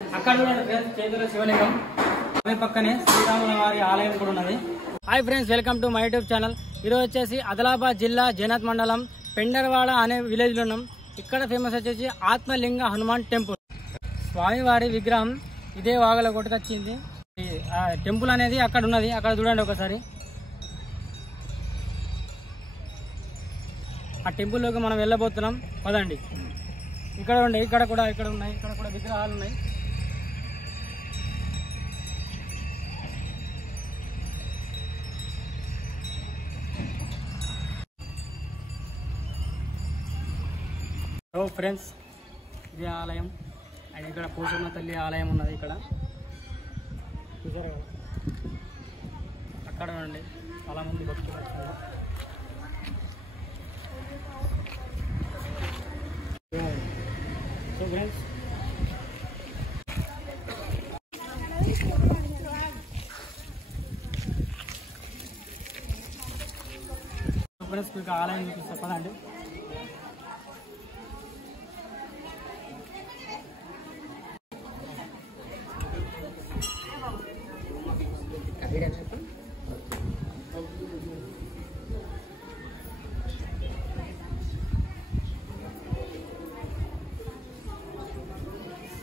అక్కడ చేతుల శివలింగం పక్కనే శ్రీరాముల వారి ఆలయం కూడా ఉన్నది. Hi friends, welcome to my YouTube channel. ఈరోజు వచ్చేసి ఆదిలాబాద్ జిల్లా జైనత్ మండలం పెండర్వాడ అనే విలేజ్ లో ఉన్నాం. ఇక్కడ ఫేమస్ వచ్చేసి ఆత్మలింగ హనుమాన్ టెంపుల్. స్వామివారి విగ్రహం ఇదే వాగలో కొట్టుకొచ్చింది. టెంపుల్ అనేది అక్కడ ఉన్నది, అక్కడ చూడండి ఒకసారి. ఆ టెంపుల్లోకి మనం వెళ్ళబోతున్నాం, పదండి. ఇక్కడ ఉన్నాయి, ఇక్కడ కూడా విగ్రహాలు ఉన్నాయి. సో ఫ్రెండ్స్, ఇది ఆలయం. అండ్ ఇక్కడ పోషమ్మ తల్లి ఆలయం ఉన్నది. ఇక్కడ చూసారు కదా, అక్కడ ఉండండి చాలా మంది భక్తులు వస్తున్నారు. సో ఫ్రెండ్స్, మీకు ఆలయం చూపిస్తా పదండి.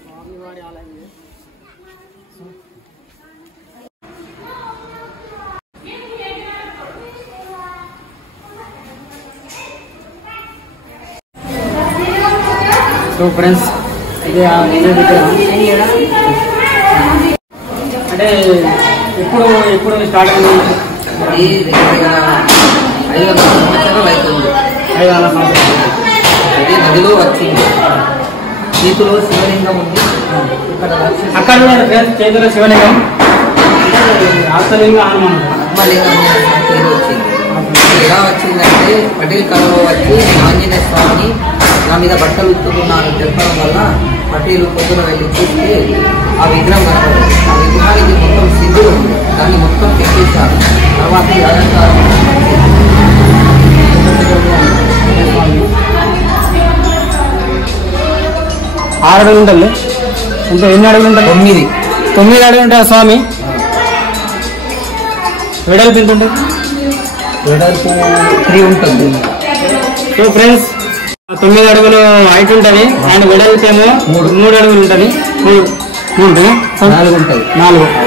స్వామివారి ఆలయం ఇది. సో ఫ్రెండ్స్, ఇది అంటే ఎప్పుడు స్టార్ట్ అయింది? 500 సంవత్సరాలు అవుతుంది. 500 సంవత్సరాలు. అది నదిలో వచ్చింది. చేతిలో శివలింగం ఉంది. ఇక్కడ అక్కడ చేతుల శివలింగం, ఆత్మలింగ హనుమాన్ ఆత్మలింగం పేరు వచ్చింది. ఎలా వచ్చిందంటే పటేల్ కళలో వచ్చి ఆంజనేయ స్వామిని నా మీద బట్టలు ఉత్తుకున్నాను చెప్పడం వల్ల పటేలు పొద్దున వెళ్ళి చూస్తే ఆ విగ్రహం కనపడింది. ఆ విగ్రహానికి మొత్తం సిద్ధులు ఉంది, దాన్ని మొత్తం తెప్పించారు. తర్వాత ఈ అలంకారం ఆరు అడుగులు ఉంటుంది. ఇంకా ఎన్ని అడుగులు ఉంటాయి? 9 అడుగులు ఉంటాయి. స్వామి వెడల్పు ఎంత ఉంటుంది? వెడల్పు 3 ఉంటుంది. సో ఫ్రెండ్స్, 9 అడుగులు హైట్ ఉంటుంది. అండ్ వెడల్పు ఏమో 3 అడుగులు ఉంటుంది. 4 ఉంటాయి.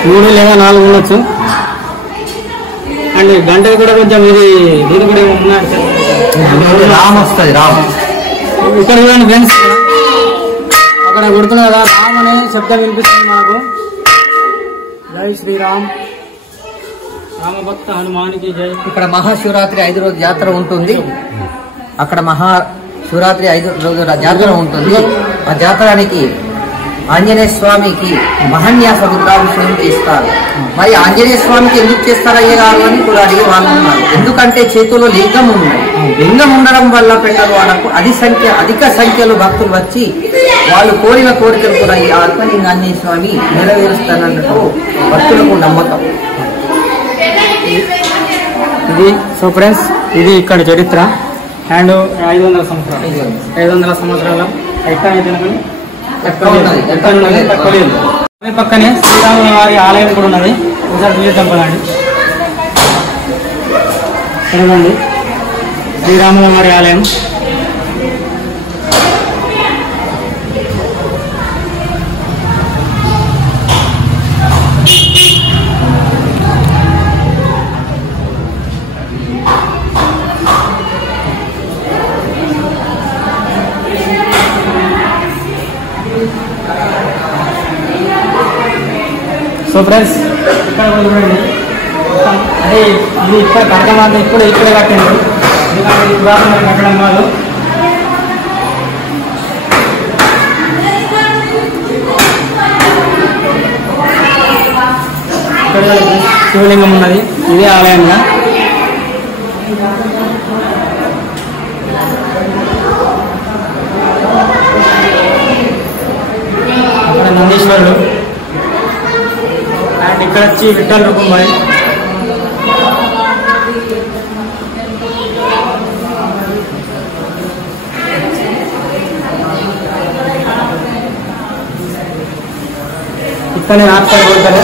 3 లేదా 4 ఉండొచ్చు. అండ్ గంటలు కూడా కొంచెం దీని కూడా ఉన్నాడు. రామ్ వస్తుంది. రామ్ ఇక్కడ చూడండి ఫ్రెండ్స్, అక్కడ కొడుతున్నా కదా, రామ్ అనే శబ్దం వినిపిస్తుంది మనకు. జై శ్రీరామ్, రామభక్త హనుమానికి జై. ఇక్కడ మహాశివరాత్రి 5 రోజు జాతర ఉంటుంది. అక్కడ మహాశివరాత్రి 5 రోజుల జాతర ఉంటుంది. ఆ జాతరానికి ఆంజనేయ స్వామికి మహాన్యాస రుద్రాభిషేకం చేస్తారు. మరి ఆంజనేయ స్వామికి ఎందుకు చేస్తారు అయ్యగారు అని కూడా అడిగి వాళ్ళు ఉన్నారు. ఎందుకంటే చేతిలో లింగం ఉంది. లింగం ఉండడం వల్ల పెట్టరు వాళ్ళకు అధిక సంఖ్యలో భక్తులు వచ్చి వాళ్ళు కోరిన కోరికలు కూడా ఈ ఆత్మలింగ ఆంజనేయ స్వామి నెరవేరుస్తానన్నట్టు భక్తులకు నమ్మకం. ఇది సో ఫ్రెండ్స్, ఇది ఇక్కడ చరిత్ర. అండ్ 500 సంవత్సరాల పక్కనే శ్రీరాముల వారి ఆలయం కూడా ఉన్నది. ఒకసారి చూద్దాం పదండి. చూడండి, శ్రీరాముల వారి ఆలయం. సో ఫ్రెండ్స్, ఇక్కడ చూడండి, అంటే ఇది ఇక్కడ కట్టడం అంతా ఇక్కడే కట్టింది. ఎందుకంటే ఇది పురాతన కట్టడం కాదు. ఇక్కడ శివలింగం ఉన్నది, ఇదే ఆలయంగా. అక్కడ నందీశ్వరుడు. అండ్ ఇక్కడ వచ్చి విఠల్ రూపంబాయి. ఇక్కడనే నాటకాలు కొడతారు.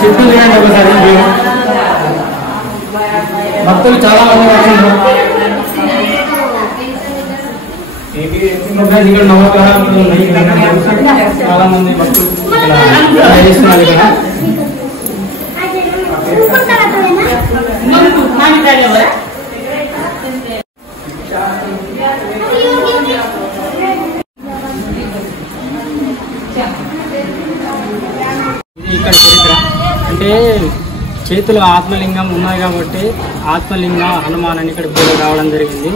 చెట్లు చూడండి ఒకసారి. భక్తులు చాలా మంది వచ్చిండ్రు. ఇక్కడ నవగ్రహాలు ఉన్నాయి. చాలా మంది భక్తులు చేస్తున్నారు. ఇక్కడ ఇక్కడ చరిత్ర అంటే చేతులు ఆత్మలింగం ఉన్నాయి కాబట్టి ఆత్మలింగ హనుమాన్ అని ఇక్కడ పేరు రావడం జరిగింది.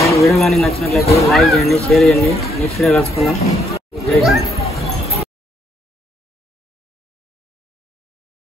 అండ్ వీడియో కానీ నచ్చినట్లయితే లైక్ చేయండి, షేర్ చేయండి. నెక్స్ట్ వీడియో కలుసుకుందాం. జై హింద్.